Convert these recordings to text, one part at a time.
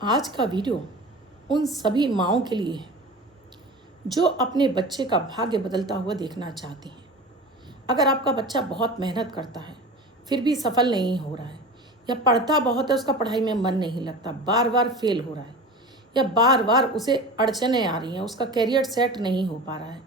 आज का वीडियो उन सभी माँओं के लिए है जो अपने बच्चे का भाग्य बदलता हुआ देखना चाहती हैं। अगर आपका बच्चा बहुत मेहनत करता है फिर भी सफल नहीं हो रहा है, या पढ़ता बहुत है उसका पढ़ाई में मन नहीं लगता, बार बार फेल हो रहा है, या बार बार उसे अड़चनें आ रही हैं, उसका करियर सेट नहीं हो पा रहा है,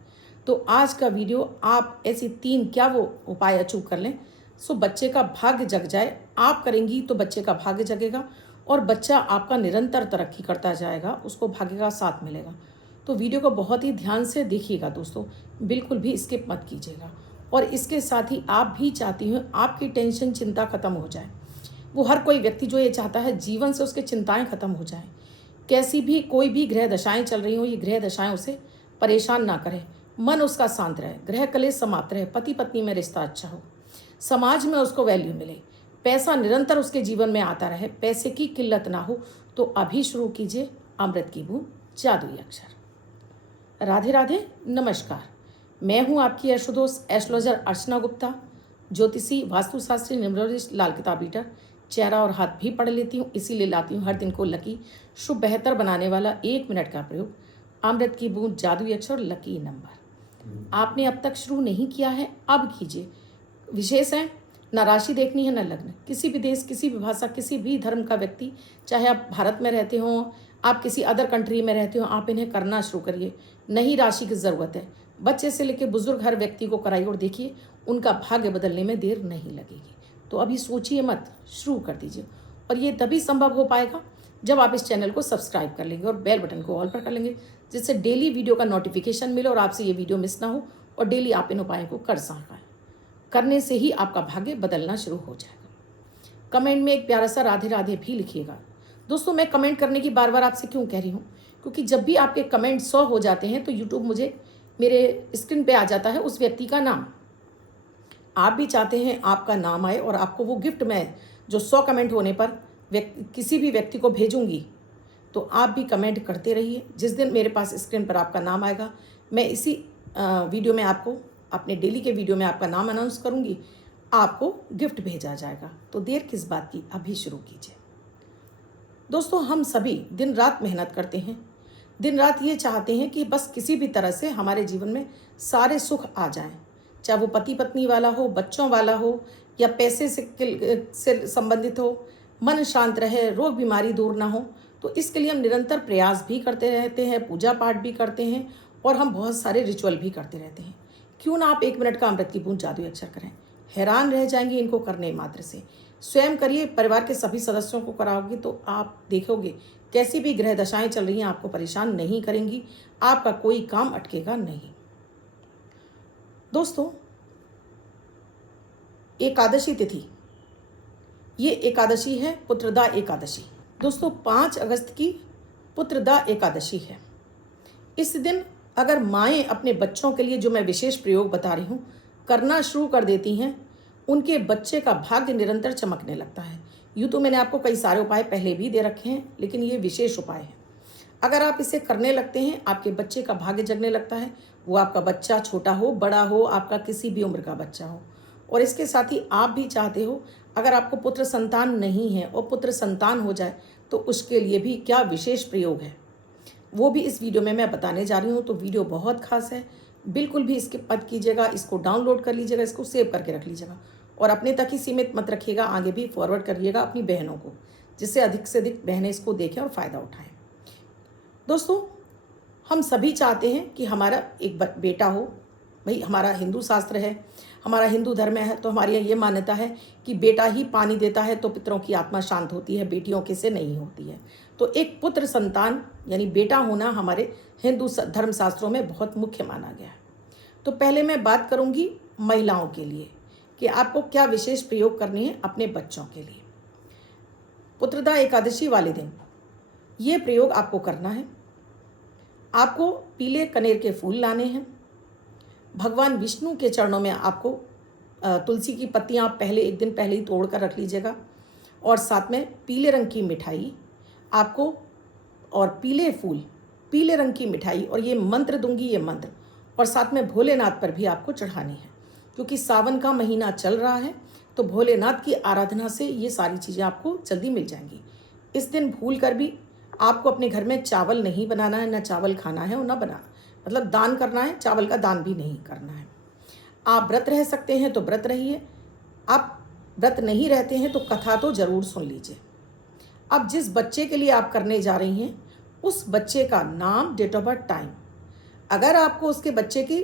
तो आज का वीडियो आप ऐसी 3 क्या वो उपाय अचूक कर लें सो बच्चे का भाग्य जग जाए। आप करेंगी तो बच्चे का भाग्य जगेगा और बच्चा आपका निरंतर तरक्की करता जाएगा, उसको भाग्य का साथ मिलेगा। तो वीडियो को बहुत ही ध्यान से देखिएगा दोस्तों, बिल्कुल भी स्किप मत कीजिएगा। और इसके साथ ही आप भी चाहती हूँ आपकी टेंशन चिंता खत्म हो जाए। वो हर कोई व्यक्ति जो ये चाहता है जीवन से उसके चिंताएं खत्म हो जाएं। कैसी भी कोई भी ग्रह दशाएं चल रही हो, ये ग्रह दशाएं उसे परेशान ना करें, मन उसका शांत रहे, ग्रह कलेश समाप्त रहे, पति पत्नी में रिश्ता अच्छा हो, समाज में उसको वैल्यू मिले, पैसा निरंतर उसके जीवन में आता रहे, पैसे की किल्लत ना हो। तो अभी शुरू कीजिए अमृत की बूंद जादुई अक्षर। राधे राधे, नमस्कार। मैं हूं आपकी एस्ट्रोदोस्त एस्ट्रोलॉजर अर्चना गुप्ता, ज्योतिषी, वास्तुशास्त्री, न्यूमरोलॉजिस्ट, लाल किताब रीडर। चेहरा और हाथ भी पढ़ लेती हूँ, इसीलिए लाती हूँ हर दिन को लकी, शुभ, बेहतर बनाने वाला 1 मिनट का प्रयोग, अमृत की बूंद जादुई अक्षर, लकी नंबर। आपने अब तक शुरू नहीं किया है, अब कीजिए। विशेष है, ना राशि देखनी है ना लग्न। किसी भी देश, किसी भी भाषा, किसी भी धर्म का व्यक्ति, चाहे आप भारत में रहते हो, आप किसी अदर कंट्री में रहते हो, आप इन्हें करना शुरू करिए। नहीं राशि की ज़रूरत है, बच्चे से लेकर बुजुर्ग हर व्यक्ति को कराइए और देखिए उनका भाग्य बदलने में देर नहीं लगेगी। तो अभी सोचिए मत, शुरू कर दीजिए। और ये तभी संभव हो पाएगा जब आप इस चैनल को सब्सक्राइब कर लेंगे और बेल बटन को ऑल पर कर लेंगे, जिससे डेली वीडियो का नोटिफिकेशन मिले और आपसे ये वीडियो मिस ना हो और डेली आप इन उपायों को कर सकें। करने से ही आपका भाग्य बदलना शुरू हो जाएगा। कमेंट में एक प्यारा सा राधे राधे भी लिखिएगा। दोस्तों, मैं कमेंट करने की बार बार आपसे क्यों कह रही हूँ, क्योंकि जब भी आपके कमेंट 100 हो जाते हैं तो यूट्यूब मुझे मेरे स्क्रीन पे आ जाता है उस व्यक्ति का नाम। आप भी चाहते हैं आपका नाम आए और आपको वो गिफ्ट मैं जो 100 कमेंट होने पर किसी भी व्यक्ति को भेजूंगी, तो आप भी कमेंट करते रहिए। जिस दिन मेरे पास स्क्रीन पर आपका नाम आएगा, मैं इसी वीडियो में आपको, अपने डेली के वीडियो में आपका नाम अनाउंस करूंगी, आपको गिफ्ट भेजा जाएगा। तो देर किस बात की, अभी शुरू कीजिए। दोस्तों, हम सभी दिन रात मेहनत करते हैं, दिन रात ये चाहते हैं कि बस किसी भी तरह से हमारे जीवन में सारे सुख आ जाएं, चाहे वो पति पत्नी वाला हो, बच्चों वाला हो, या पैसे से संबंधित हो, मन शांत रहे, रोग बीमारी दूर ना हो। तो इसके लिए हम निरंतर प्रयास भी करते रहते हैं, पूजा पाठ भी करते हैं और हम बहुत सारे रिचुअल भी करते रहते हैं। क्यों ना आप 1 मिनट का अमृत की बूंद जादुई अक्षर करें, हैरान रह जाएंगे इनको करने मात्र से। स्वयं करिए, परिवार के सभी सदस्यों को कराओगे तो आप देखोगे कैसी भी ग्रह दशाएं चल रही हैं आपको परेशान नहीं करेंगी, आपका कोई काम अटकेगा नहीं। दोस्तों, एकादशी तिथि, ये एकादशी है पुत्रदा एकादशी। दोस्तों, 5 अगस्त की पुत्रदा एकादशी है। इस दिन अगर माएँ अपने बच्चों के लिए जो मैं विशेष प्रयोग बता रही हूँ करना शुरू कर देती हैं, उनके बच्चे का भाग्य निरंतर चमकने लगता है। यूँ तो मैंने आपको कई सारे उपाय पहले भी दे रखे हैं, लेकिन ये विशेष उपाय है। अगर आप इसे करने लगते हैं, आपके बच्चे का भाग्य जगने लगता है। वो आपका बच्चा छोटा हो, बड़ा हो, आपका किसी भी उम्र का बच्चा हो। और इसके साथ ही आप भी चाहते हो, अगर आपको पुत्र संतान नहीं है और पुत्र संतान हो जाए, तो उसके लिए भी क्या विशेष प्रयोग है, वो भी इस वीडियो में मैं बताने जा रही हूँ। तो वीडियो बहुत खास है, बिल्कुल भी स्किप मत कीजिएगा। इसको डाउनलोड कर लीजिएगा, इसको सेव करके रख लीजिएगा और अपने तक ही सीमित मत रखिएगा, आगे भी फॉरवर्ड करिएगा अपनी बहनों को, जिससे अधिक से अधिक बहनें इसको देखें और फ़ायदा उठाएं। दोस्तों, हम सभी चाहते हैं कि हमारा एक बेटा हो। भाई, हमारा हिंदू शास्त्र है, हमारा हिंदू धर्म है, तो हमारी ये मान्यता है कि बेटा ही पानी देता है तो पितरों की आत्मा शांत होती है, बेटियों के से नहीं होती है। तो एक पुत्र संतान यानी बेटा होना हमारे हिंदू धर्म शास्त्रों में बहुत मुख्य माना गया है। तो पहले मैं बात करूंगी महिलाओं के लिए कि आपको क्या विशेष प्रयोग करने हैं अपने बच्चों के लिए। पुत्रदा एकादशी वाले दिन ये प्रयोग आपको करना है। आपको पीले कनेर के फूल लाने हैं। भगवान विष्णु के चरणों में आपको तुलसी की पत्तियां आप पहले 1 दिन पहले ही तोड़ कर रख लीजिएगा, और साथ में पीले रंग की मिठाई आपको, और पीले फूल, पीले रंग की मिठाई, और ये मंत्र दूंगी, ये मंत्र, और साथ में भोलेनाथ पर भी आपको चढ़ानी है। क्योंकि सावन का महीना चल रहा है, तो भोलेनाथ की आराधना से ये सारी चीज़ें आपको जल्दी मिल जाएंगी। इस दिन भूल कर भी आपको अपने घर में चावल नहीं बनाना है, ना चावल खाना है और ना बना मतलब दान करना है, चावल का दान भी नहीं करना है। आप व्रत रह सकते हैं तो व्रत रहिए, आप व्रत नहीं रहते हैं तो कथा तो ज़रूर सुन लीजिए। अब जिस बच्चे के लिए आप करने जा रही हैं उस बच्चे का नाम, डेट ऑफ बर्थ, टाइम। अगर आपको उसके बच्चे की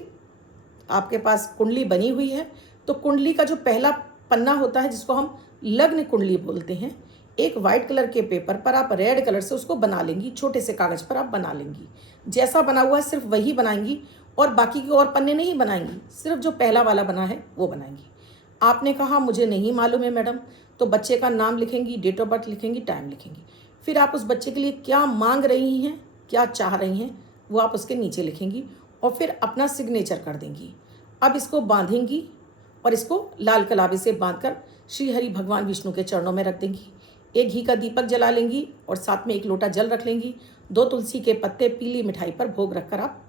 आपके पास कुंडली बनी हुई है तो कुंडली का जो पहला पन्ना होता है जिसको हम लग्न कुंडली बोलते हैं, एक वाइट कलर के पेपर पर आप रेड कलर से उसको बना लेंगी, छोटे से कागज़ पर आप बना लेंगी। जैसा बना हुआ है सिर्फ वही बनाएंगी और बाकी के और पन्ने नहीं बनाएंगी, सिर्फ जो पहला वाला बना है वो बनाएंगी। आपने कहा मुझे नहीं मालूम है मैडम, तो बच्चे का नाम लिखेंगी, डेट ऑफ बर्थ लिखेंगी, टाइम लिखेंगी। फिर आप उस बच्चे के लिए क्या मांग रही हैं, क्या चाह रही हैं, वो आप उसके नीचे लिखेंगी और फिर अपना सिग्नेचर कर देंगी। अब इसको बांधेंगी और इसको लाल कलावे से बांधकर श्री हरि भगवान विष्णु के चरणों में रख देंगी। एक घी का दीपक जला लेंगी और साथ में एक लोटा जल रख लेंगी। 2 तुलसी के पत्ते पीली मिठाई पर भोग रखकर आप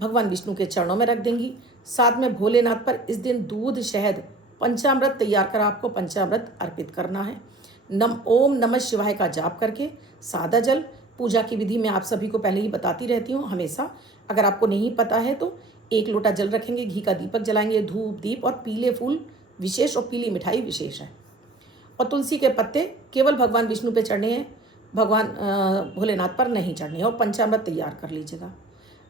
भगवान विष्णु के चरणों में रख देंगी। साथ में भोलेनाथ पर इस दिन दूध, शहद, पंचामृत तैयार कर आपको पंचामृत अर्पित करना है। ओम नमः शिवाय का जाप करके सादा जल, पूजा की विधि मैं आप सभी को पहले ही बताती रहती हूँ हमेशा, अगर आपको नहीं पता है तो 1 लोटा जल रखेंगे, घी का दीपक जलाएंगे, धूप दीप और पीले फूल विशेष और पीली मिठाई विशेष है। और तुलसी के पत्ते केवल भगवान विष्णु पे चढ़ने हैं, भगवान भोलेनाथ पर नहीं चढ़ने हैं। और पंचामृत तैयार कर लीजिएगा।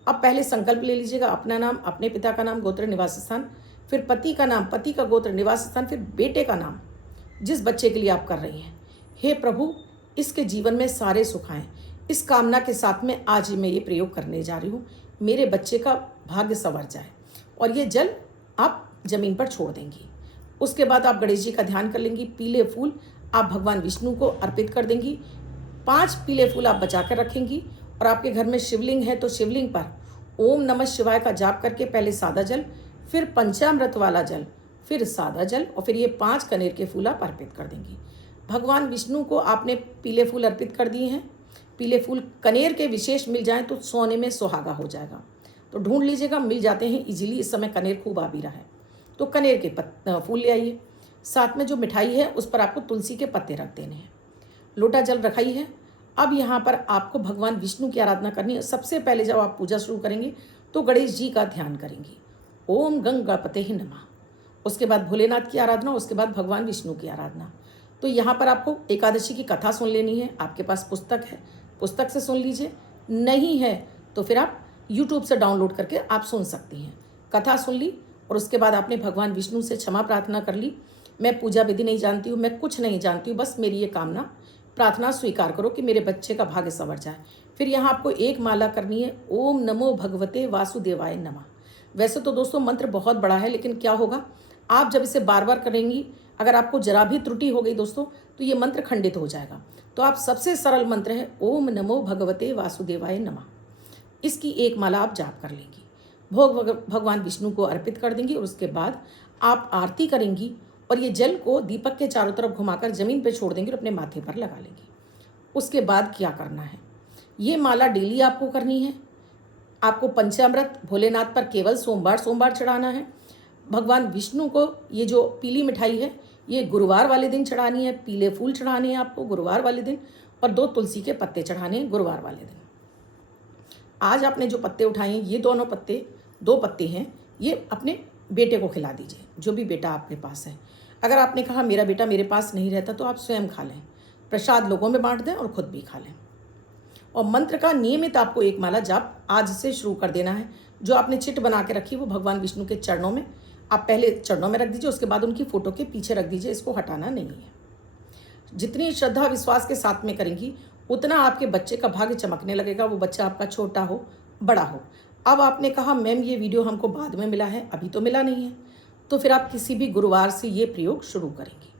अब पहले संकल्प ले लीजिएगा, अपना नाम, अपने पिता का नाम, गोत्र, निवास स्थान, फिर पति का नाम, पति का गोत्र, निवास स्थान, फिर बेटे का नाम, जिस बच्चे के लिए आप कर रही हैं। हे प्रभु, इसके जीवन में सारे सुख आएं। इस कामना के साथ में आज मैं ये प्रयोग करने जा रही हूँ, मेरे बच्चे का भाग्य संवर जाए। और ये जल आप जमीन पर छोड़ देंगी। उसके बाद आप गणेश जी का ध्यान कर लेंगी। पीले फूल आप भगवान विष्णु को अर्पित कर देंगी। 5 पीले फूल आप बचा कर रखेंगी और आपके घर में शिवलिंग है तो शिवलिंग पर ओम नमः शिवाय का जाप करके पहले सादा जल, फिर पंचामृत वाला जल, फिर सादा जल और फिर ये 5 कनेर के फूल आप अर्पित कर देंगी। भगवान विष्णु को आपने पीले फूल अर्पित कर दिए हैं। पीले फूल कनेर के विशेष मिल जाएं तो सोने में सुहागा हो जाएगा, तो ढूंढ लीजिएगा, मिल जाते हैं इजीली। इस समय कनेर खूब आ भी रहा है तो कनेर के फूल ले आइए। साथ में जो मिठाई है उस पर आपको तुलसी के पत्ते रख देने हैं। लोटा जल रखाई है। अब यहाँ पर आपको भगवान विष्णु की आराधना करनी है। सबसे पहले जब आप पूजा शुरू करेंगे तो गणेश जी का ध्यान करेंगी, ओम गंगणपते नमः। उसके बाद भोलेनाथ की आराधना, उसके बाद भगवान विष्णु की आराधना। तो यहाँ पर आपको एकादशी की कथा सुन लेनी है। आपके पास पुस्तक है, पुस्तक से सुन लीजिए, नहीं है तो फिर आप यूट्यूब से डाउनलोड करके आप सुन सकती हैं। कथा सुन ली और उसके बाद आपने भगवान विष्णु से क्षमा प्रार्थना कर ली, मैं पूजा विधि नहीं जानती हूँ, मैं कुछ नहीं जानती हूँ, बस मेरी ये कामना प्रार्थना स्वीकार करो कि मेरे बच्चे का भाग्य संवर जाए। फिर यहाँ आपको एक माला करनी है, ओम नमो भगवते वासुदेवाय नमः। वैसे तो दोस्तों मंत्र बहुत बड़ा है, लेकिन क्या होगा, आप जब इसे बार बार करेंगी, अगर आपको जरा भी त्रुटि हो गई दोस्तों तो ये मंत्र खंडित हो जाएगा। तो आप सबसे सरल मंत्र है ओम नमो भगवते वासुदेवाय नमः, इसकी एक माला आप जाप कर लेंगी, भोग भगवान विष्णु को अर्पित कर देंगी और उसके बाद आप आरती करेंगी और ये जल को दीपक के चारों तरफ घुमाकर जमीन पर छोड़ देंगी और अपने माथे पर लगा लेंगी। उसके बाद क्या करना है, ये माला डेली आपको करनी है। आपको पंचामृत भोलेनाथ पर केवल सोमवार सोमवार चढ़ाना है। भगवान विष्णु को ये जो पीली मिठाई है ये गुरुवार वाले दिन चढ़ानी है। पीले फूल चढ़ाने हैं आपको गुरुवार वाले दिन और 2 तुलसी के पत्ते चढ़ाने हैं गुरुवार वाले दिन। आज आपने जो पत्ते उठाए हैं ये दोनों पत्ते, 2 पत्ते हैं, ये अपने बेटे को खिला दीजिए, जो भी बेटा आपके पास है। अगर आपने कहा मेरा बेटा मेरे पास नहीं रहता तो आप स्वयं खा लें, प्रसाद लोगों में बांट दें और खुद भी खा लें। और मंत्र का नियमित आपको एक माला जाप आज से शुरू कर देना है। जो आपने चिट बना के रखी वो भगवान विष्णु के चरणों में आप पहले चरणों में रख दीजिए, उसके बाद उनकी फ़ोटो के पीछे रख दीजिए, इसको हटाना नहीं है। जितनी श्रद्धा विश्वास के साथ में करेंगी उतना आपके बच्चे का भाग्य चमकने लगेगा, वो बच्चा आपका छोटा हो बड़ा हो। अब आपने कहा मैम ये वीडियो हमको बाद में मिला है, अभी तो मिला नहीं है, तो फिर आप किसी भी गुरुवार से ये प्रयोग शुरू करेंगी।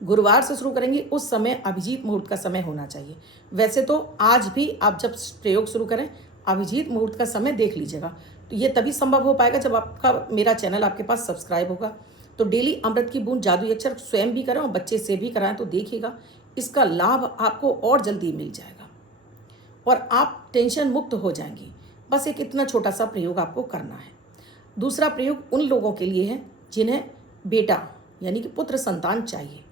गुरुवार से शुरू करेंगी, उस समय अभिजीत मुहूर्त का समय होना चाहिए। वैसे तो आज भी आप जब प्रयोग शुरू करें अभिजीत मुहूर्त का समय देख लीजिएगा, तो ये तभी संभव हो पाएगा जब आपका मेरा चैनल आपके पास सब्सक्राइब होगा। तो डेली अमृत की बूंद जादू अक्षर स्वयं भी करें और बच्चे से भी कराएं, तो देखिएगा इसका लाभ आपको और जल्दी मिल जाएगा और आप टेंशन मुक्त हो जाएंगी। बस एक इतना छोटा सा प्रयोग आपको करना है। दूसरा प्रयोग उन लोगों के लिए है जिन्हें बेटा यानी कि पुत्र संतान चाहिए।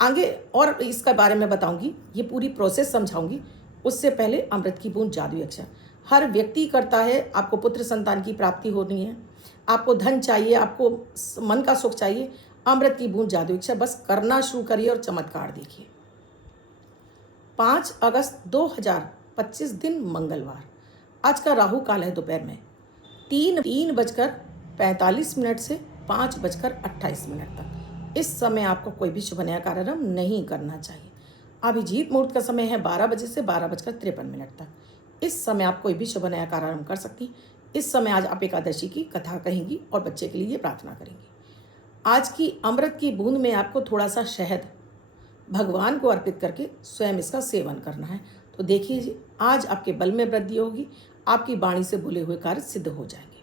आगे और इसका बारे में बताऊंगी, ये पूरी प्रोसेस समझाऊंगी, उससे पहले अमृत की बूंद जादुई अक्षर। हर व्यक्ति करता है, आपको पुत्र संतान की प्राप्ति होनी है, आपको धन चाहिए, आपको मन का सुख चाहिए, अमृत की बूंद जादुई अक्षर बस करना शुरू करिए और चमत्कार देखिए। 5 अगस्त 2025 दिन मंगलवार। आज का राहु काल है दोपहर में 3:45 से 5:28 तक। इस समय आपको कोई भी शुभ नया कार्यक्रम नहीं करना चाहिए। अभिजीत मुहूर्त का समय है 12 बजे से 12:53 तक। इस समय आप कोई भी शुभ नया कार्यक्रम कर सकती। इस समय आज आप एकादशी की कथा कहेंगी और बच्चे के लिए प्रार्थना करेंगी। आज की अमृत की बूंद में आपको थोड़ा सा शहद भगवान को अर्पित करके स्वयं इसका सेवन करना है। तो देखिए, आज आपके बल में वृद्धि होगी, आपकी वाणी से बोले हुए कार्य सिद्ध हो जाएंगे।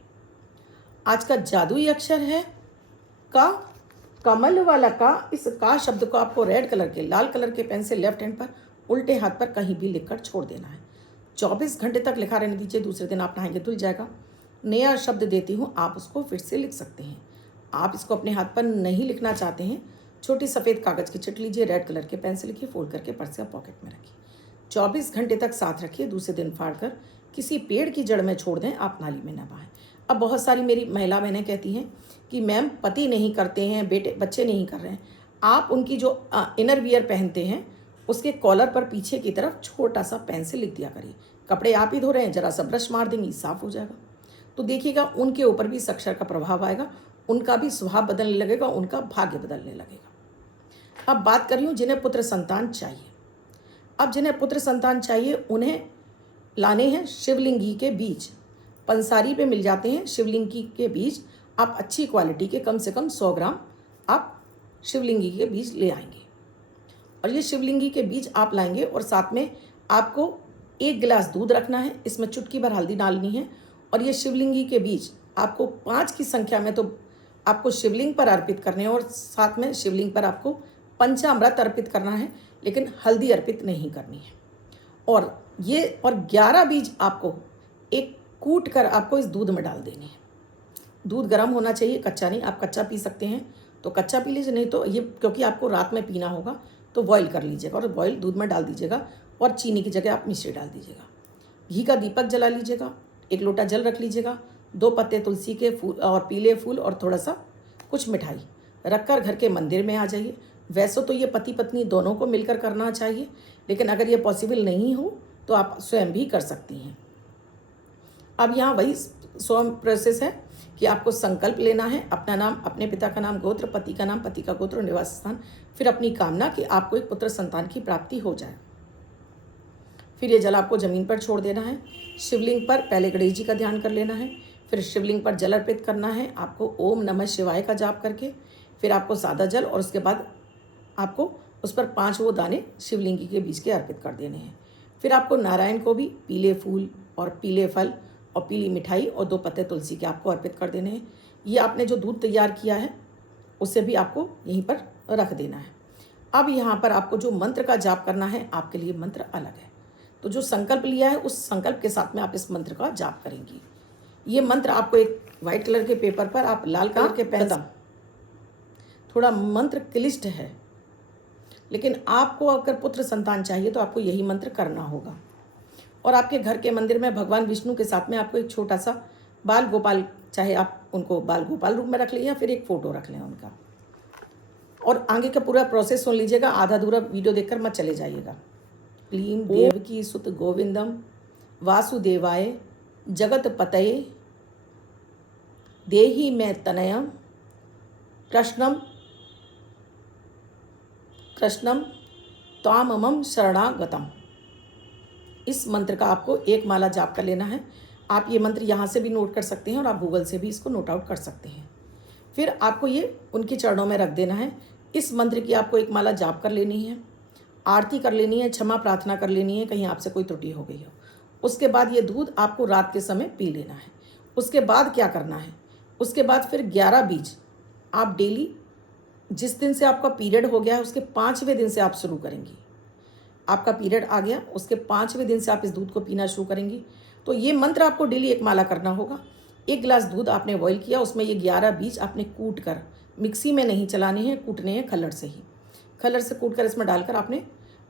आज का जादुई अक्षर है का, कमल वाला का। इस का शब्द को आपको रेड कलर के, लाल कलर के पेन से लेफ्ट हैंड पर उल्टे हाथ पर कहीं भी लिखकर छोड़ देना है। 24 घंटे तक लिखा रहने दीजिए, दूसरे दिन आप नहाएंगे धुल जाएगा। नया शब्द देती हूँ, आप उसको फिर से लिख सकते हैं। आप इसको अपने हाथ पर नहीं लिखना चाहते हैं, छोटी सफ़ेद कागज़ की चिट लीजिए, रेड कलर के पेन से लिखिए, फोल्ड करके पर्स या पॉकेट में रखिए। 24 घंटे तक साथ रखिए, दूसरे दिन फाड़ कर किसी पेड़ की जड़ में छोड़ दें, आप नाली में न बहाएं। अब बहुत सारी मेरी महिला बहनें कहती हैं कि मैम पति नहीं करते हैं, बेटे बच्चे नहीं कर रहे हैं। आप उनकी जो इनर वियर पहनते हैं उसके कॉलर पर पीछे की तरफ छोटा सा पेन से लिख दिया करिए। कपड़े आप ही धो रहे हैं, जरा सा ब्रश मार देंगी, साफ़ हो जाएगा। तो देखिएगा उनके ऊपर भी इस अक्षर का प्रभाव आएगा, उनका भी स्वभाव बदलने लगेगा, उनका भाग्य बदलने लगेगा। अब बात कर रही हूँ जिन्हें पुत्र संतान चाहिए। अब जिन्हें पुत्र संतान चाहिए उन्हें लाने हैं शिवलिंगी के बीज। पंसारी पे मिल जाते हैं शिवलिंगी के बीज। आप अच्छी क्वालिटी के कम से कम 100 ग्राम आप शिवलिंगी के बीज ले आएंगे। और ये शिवलिंगी के बीज आप लाएंगे और साथ में आपको 1 गिलास दूध रखना है, इसमें चुटकी भर हल्दी डालनी है। और ये शिवलिंगी के बीज आपको 5 की संख्या में तो आपको शिवलिंग पर अर्पित करने हैं और साथ में शिवलिंग पर आपको पंचामृत अर्पित करना है, लेकिन हल्दी अर्पित नहीं करनी है। और 11 बीज आपको एक कूट कर आपको इस दूध में डाल देने हैं। दूध गर्म होना चाहिए, कच्चा नहीं। आप कच्चा पी सकते हैं तो कच्चा पी लीजिए, नहीं तो ये क्योंकि आपको रात में पीना होगा तो बॉईल कर लीजिएगा और बॉईल दूध में डाल दीजिएगा और चीनी की जगह आप मिश्री डाल दीजिएगा। घी का दीपक जला लीजिएगा, 1 लोटा जल रख लीजिएगा, 2 पत्ते तुलसी के फूल और पीले फूल और थोड़ा सा कुछ मिठाई रखकर घर के मंदिर में आ जाइए। वैसे तो ये पति पत्नी दोनों को मिलकर करना चाहिए, लेकिन अगर ये पॉसिबल नहीं हो तो आप स्वयं भी कर सकती हैं। अब यहाँ वही स्वयं प्रोसेस है कि आपको संकल्प लेना है, अपना नाम, अपने पिता का नाम, गोत्र, पति का नाम, पति का गोत्र, निवास स्थान, फिर अपनी कामना कि आपको एक पुत्र संतान की प्राप्ति हो जाए। फिर ये जल आपको ज़मीन पर छोड़ देना है। शिवलिंग पर पहले गणेश जी का ध्यान कर लेना है, फिर शिवलिंग पर जल अर्पित करना है आपको ओम नमः शिवाय का जाप करके। फिर आपको सादा जल और उसके बाद आपको उस पर 5 वो दाने शिवलिंगी के बीज के अर्पित कर देने हैं। फिर आपको नारायण को भी पीले फूल और पीले फल और पीली मिठाई और 2 पत्ते तुलसी के आपको अर्पित कर देने हैं। ये आपने जो दूध तैयार किया है उसे भी आपको यहीं पर रख देना है। अब यहाँ पर आपको जो मंत्र का जाप करना है, आपके लिए मंत्र अलग है। तो जो संकल्प लिया है उस संकल्प के साथ में आप इस मंत्र का जाप करेंगी। ये मंत्र आपको एक वाइट कलर के पेपर पर आप लाल कलर के पेन, थोड़ा मंत्र क्लिष्ट है, लेकिन आपको अगर पुत्र संतान चाहिए तो आपको यही मंत्र करना होगा। और आपके घर के मंदिर में भगवान विष्णु के साथ में आपको एक छोटा सा बाल गोपाल, चाहे आप उनको बाल गोपाल रूप में रख लें या फिर एक फ़ोटो रख लें उनका। और आगे का पूरा प्रोसेस सुन लीजिएगा, आधा अधूरा वीडियो देखकर मत चले जाइएगा। क्लीं देवकी सुत गोविंदम वासुदेवाय जगत पतये देहि में तनयम कृष्णम त्वाममं शरणागतम। इस मंत्र का आपको 1 माला जाप कर लेना है। आप ये मंत्र यहाँ से भी नोट कर सकते हैं और आप गूगल से भी इसको नोट आउट कर सकते हैं। फिर आपको ये उनके चरणों में रख देना है। इस मंत्र की आपको 1 माला जाप कर लेनी है, आरती कर लेनी है, क्षमा प्रार्थना कर लेनी है कहीं आपसे कोई त्रुटि हो गई हो। उसके बाद ये दूध आपको रात के समय पी लेना है। उसके बाद क्या करना है, उसके बाद फिर 11 बीज आप डेली, जिस दिन से आपका पीरियड हो गया है उसके 5वें दिन से आप शुरू करेंगी। आपका पीरियड आ गया, उसके 5वें दिन से आप इस दूध को पीना शुरू करेंगी। तो ये मंत्र आपको डेली 1 माला करना होगा। 1 गिलास दूध आपने बॉईल किया, उसमें ये 11 बीज आपने कूट कर, मिक्सी में नहीं चलाने हैं, कूटने हैं खल्लड़ से ही। खल्लड़ से कूट कर इसमें डालकर आपने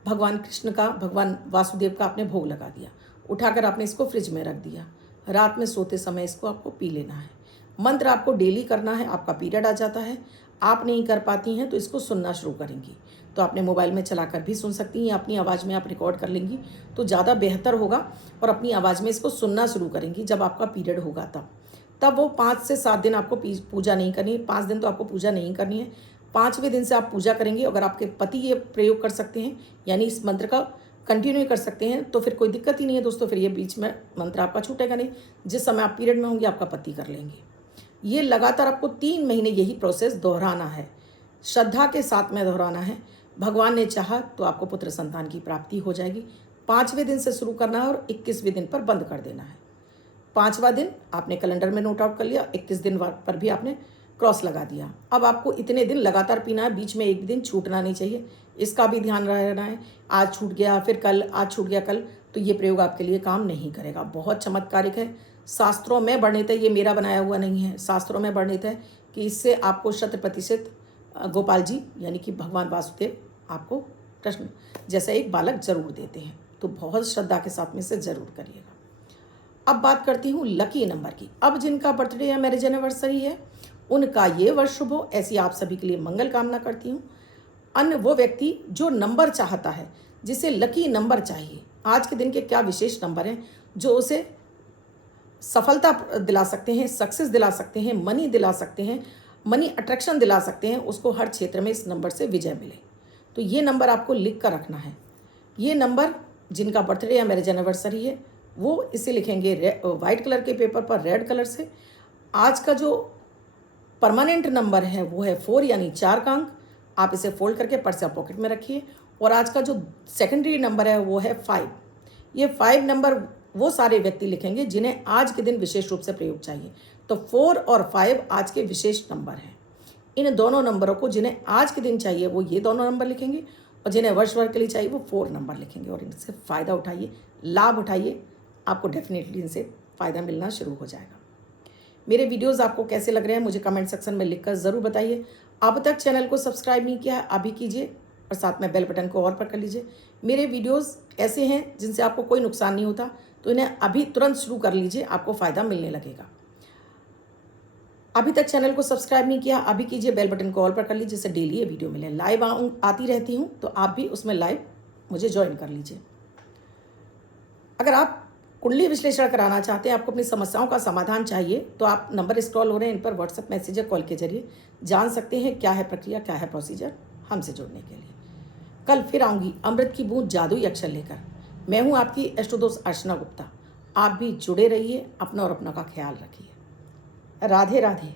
भगवान कृष्ण का, भगवान वासुदेव का आपने भोग लगा दिया, उठाकर आपने इसको फ्रिज में रख दिया। रात में सोते समय इसको आपको पी लेना है। मंत्र आपको डेली करना है। आपका पीरियड आ जाता है, आप नहीं कर पाती हैं तो इसको सुनना शुरू करेंगी, तो आपने मोबाइल में चलाकर भी सुन सकती हैं, अपनी आवाज़ में आप रिकॉर्ड कर लेंगी तो ज़्यादा बेहतर होगा। और अपनी आवाज़ में इसको सुनना शुरू करेंगी जब आपका पीरियड होगा तब वो 5 से 7 दिन आपको पूजा नहीं करनी है। 5 दिन तो आपको पूजा नहीं करनी है, 5वें दिन से आप पूजा करेंगी। अगर आपके पति ये प्रयोग कर सकते हैं, यानी इस मंत्र का कंटिन्यू कर सकते हैं, तो फिर कोई दिक्कत ही नहीं है दोस्तों। फिर ये बीच में मंत्र आपका छूटेगा नहीं। जिस समय आप पीरियड में होंगे आपका पति कर लेंगे। ये लगातार आपको 3 महीने यही प्रोसेस दोहराना है, श्रद्धा के साथ में दोहराना है। भगवान ने चाहा तो आपको पुत्र संतान की प्राप्ति हो जाएगी। 5वें दिन से शुरू करना है और 21वें दिन पर बंद कर देना है। 5वां दिन आपने कैलेंडर में नोट आउट कर लिया, 21 दिन पर भी आपने क्रॉस लगा दिया। अब आपको इतने दिन लगातार पीना है, बीच में एक भी दिन छूटना नहीं चाहिए, इसका भी ध्यान रहना है। आज छूट गया फिर कल, आज छूट गया कल, तो ये प्रयोग आपके लिए काम नहीं करेगा। बहुत चमत्कारिक है, शास्त्रों में वर्णित है, ये मेरा बनाया हुआ नहीं है, शास्त्रों में वर्णित है कि इससे आपको 100% गोपाल जी यानी कि भगवान वासुदेव आपको कृष्ण जैसा एक बालक जरूर देते हैं। तो बहुत श्रद्धा के साथ में इसे जरूर करिएगा। अब बात करती हूँ लकी नंबर की। अब जिनका बर्थडे या मैरिज एनिवर्सरी है उनका ये वर्ष शुभ हो, ऐसी आप सभी के लिए मंगल कामना करती हूँ। अन्य वो व्यक्ति जो नंबर चाहता है, जिसे लकी नंबर चाहिए, आज के दिन के क्या विशेष नंबर हैं जो उसे सफलता दिला सकते हैं, सक्सेस दिला सकते हैं, मनी दिला सकते हैं, मनी अट्रैक्शन दिला सकते हैं, उसको हर क्षेत्र में इस नंबर से विजय मिले। तो ये नंबर आपको लिख कर रखना है। ये नंबर जिनका बर्थडे या मैरिज एनिवर्सरी है वो इसे लिखेंगे वाइट कलर के पेपर पर रेड कलर से। आज का जो परमानेंट नंबर है वो है 4 यानी 4 का अंक। आप इसे फोल्ड करके पर्स या पॉकेट में रखिए। और आज का जो सेकेंडरी नंबर है वो है 5। ये 5 नंबर वो सारे व्यक्ति लिखेंगे जिन्हें आज के दिन विशेष रूप से प्रयोग चाहिए। तो 4 और 5 आज के विशेष नंबर हैं। इन दोनों नंबरों को जिन्हें आज के दिन चाहिए वो ये दोनों नंबर लिखेंगे, और जिन्हें वर्ष भर के लिए चाहिए वो 4 नंबर लिखेंगे। और इनसे फ़ायदा उठाइए, लाभ उठाइए, आपको डेफिनेटली इनसे फ़ायदा मिलना शुरू हो जाएगा। मेरे वीडियोस आपको कैसे लग रहे हैं मुझे कमेंट सेक्शन में लिखकर ज़रूर बताइए। अब तक चैनल को सब्सक्राइब नहीं किया है अभी कीजिए, और साथ में बेल बटन को और पर कर लीजिए। मेरे वीडियोस ऐसे हैं जिनसे आपको कोई नुकसान नहीं होता, तो इन्हें अभी तुरंत शुरू कर लीजिए, आपको फ़ायदा मिलने लगेगा। अभी तक चैनल को सब्सक्राइब नहीं किया अभी कीजिए, बेल बटन को ऑल पर कर लीजिए, जिससे डेली ये वीडियो मिले। लाइव आती रहती हूँ तो आप भी उसमें लाइव मुझे ज्वाइन कर लीजिए। अगर आप कुंडली विश्लेषण कराना चाहते हैं, आपको अपनी समस्याओं का समाधान चाहिए, तो आप नंबर स्क्रॉल हो रहे हैं इन पर व्हाट्सएप मैसेज या कॉल के जरिए जान सकते हैं क्या है प्रक्रिया, क्या है प्रोसीजर हमसे जुड़ने के लिए। कल फिर आऊँगी अमृत की बूंद जादुई अक्षर लेकर। मैं हूँ आपकी एस्ट्रोदोस्त अर्चना गुप्ता। आप भी जुड़े रहिए, अपना और अपना का ख्याल रखिए। राधे राधे।